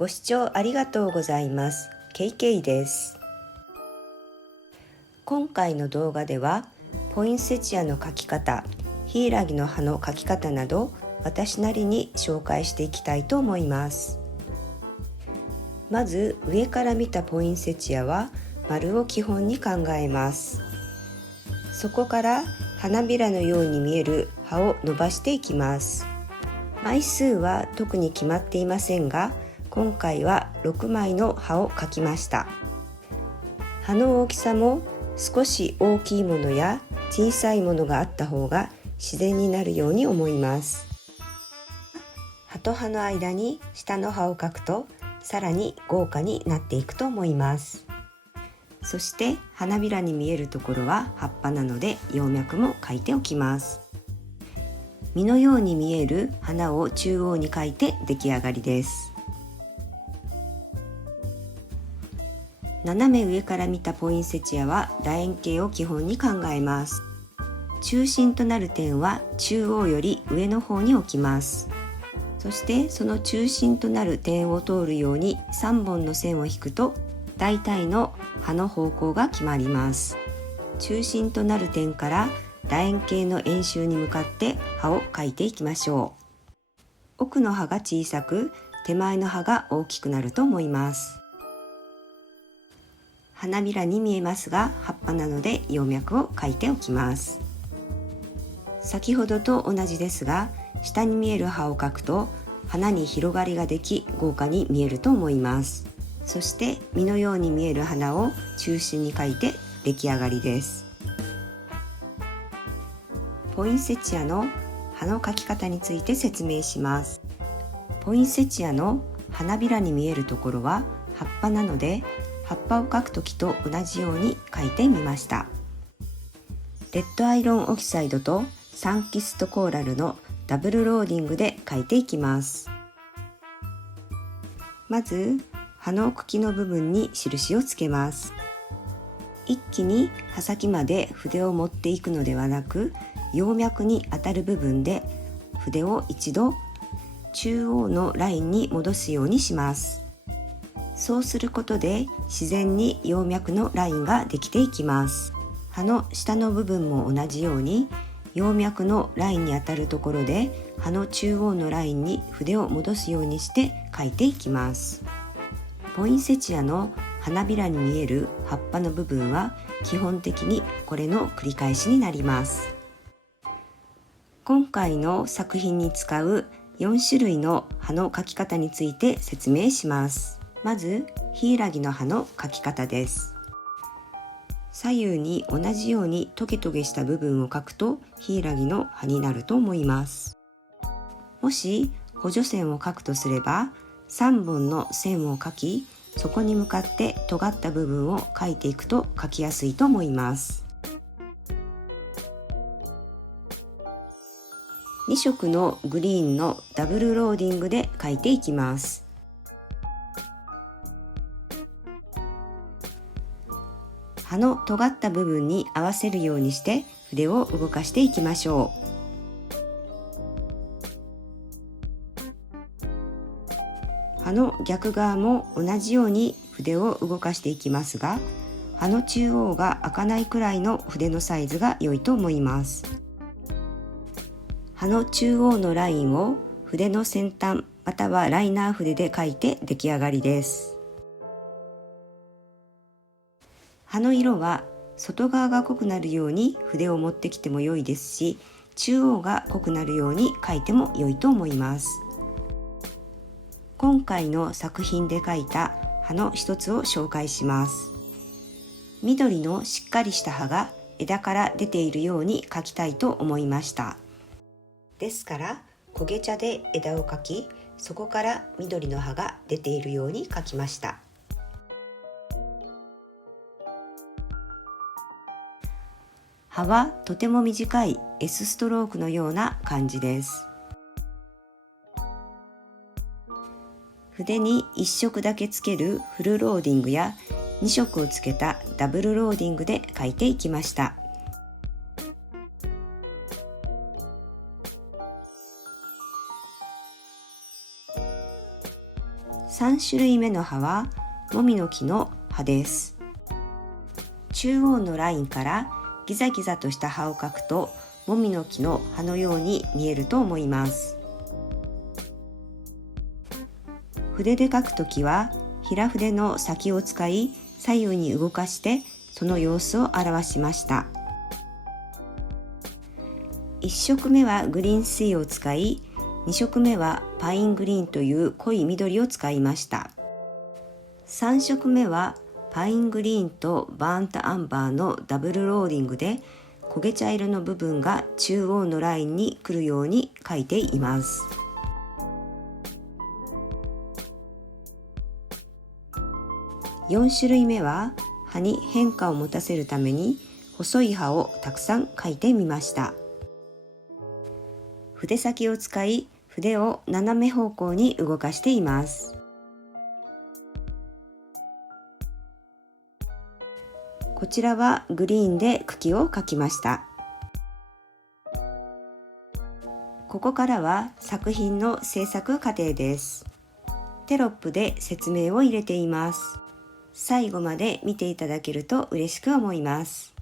ご視聴ありがとうございます。KK です。今回の動画ではポインセチアの描き方、ヒイラギの葉の描き方など私なりに紹介していきたいと思います。まず上から見たポインセチアは丸を基本に考えます。そこから花びらのように見える葉を伸ばしていきます。枚数は特に決まっていませんが、今回は6枚の葉を描きました。葉の大きさも少し大きいものや小さいものがあった方が自然になるように思います。葉と葉の間に下の葉を描くとさらに豪華になっていくと思います。そして花びらに見えるところは葉っぱなので葉脈も描いておきます。実のように見える花を中央に描いて出来上がりです。斜め上から見たポインセチアは楕円形を基本に考えます。中心となる点は中央より上の方に置きます。そしてその中心となる点を通るように3本の線を引くと大体の葉の方向が決まります。中心となる点から楕円形の円周に向かって葉を描いていきましょう。奥の葉が小さく手前の葉が大きくなると思います。花びらに見えますが葉っぱなので葉脈を描いておきます。先ほどと同じですが、下に見える葉を描くと花に広がりができ豪華に見えると思います。そして実のように見える花を中心に描いて出来上がりです。ポインセチアの葉の描き方について説明します。ポインセチアの花びらに見えるところは葉っぱなので、葉っぱを描くときと同じように描いてみました。レッドアイロンオキサイドとサンキストコーラルのダブルローディングで描いていきます。まず葉の茎の部分に印をつけます。一気に葉先まで筆を持っていくのではなく、葉脈に当たる部分で筆を一度中央のラインに戻すようにします。そうすることで自然に葉脈のラインができていきます。葉の下の部分も同じように葉脈のラインに当たるところで葉の中央のラインに筆を戻すようにして描いていきます。ポインセチアの花びらに見える葉っぱの部分は基本的にこれの繰り返しになります。今回の作品に使う4種類の葉の描き方について説明します。まずヒイラギの葉の描き方です。左右に同じようにトゲトゲした部分を描くとヒイラギの葉になると思います。もし補助線を描くとすれば3本の線を描き、そこに向かって尖った部分を描いていくと描きやすいと思います。2色のグリーンのダブルローディングで描いていきます。葉の尖った部分に合わせるようにして筆を動かしていきましょう。葉の逆側も同じように筆を動かしていきますが、葉の中央が開かないくらいの筆のサイズが良いと思います。葉の中央のラインを筆の先端またはライナー筆で描いて出来上がりです。葉の色は外側が濃くなるように筆を持ってきても良いですし、中央が濃くなるように描いても良いと思います。今回の作品で描いた葉の一つを紹介します。緑のしっかりした葉が枝から出ているように描きたいと思いました。ですから焦げ茶で枝を描き、そこから緑の葉が出ているように描きました。葉はとても短い S ストロークのような感じです。筆に1色だけつけるフルローディングや2色をつけたダブルローディングで描いていきました。3種類目の葉はもみの木の葉です。中央のラインからギザギザとした葉を描くともみの木の葉のように見えると思います。筆で描くときは平筆の先を使い左右に動かしてその様子を表しました。1色目はグリーンスイを使い、2色目はパイングリーンという濃い緑を使いました。3色目はパイングリーンとバーントアンバーのダブルローディングで焦げ茶色の部分が中央のラインに来るように描いています。4種類目は葉に変化を持たせるために細い葉をたくさん描いてみました。筆先を使い筆を斜め方向に動かしています。こちらはグリーンで茎を描きました。ここからは作品の制作過程です。テロップで説明を入れています。最後まで見ていただけると嬉しく思います。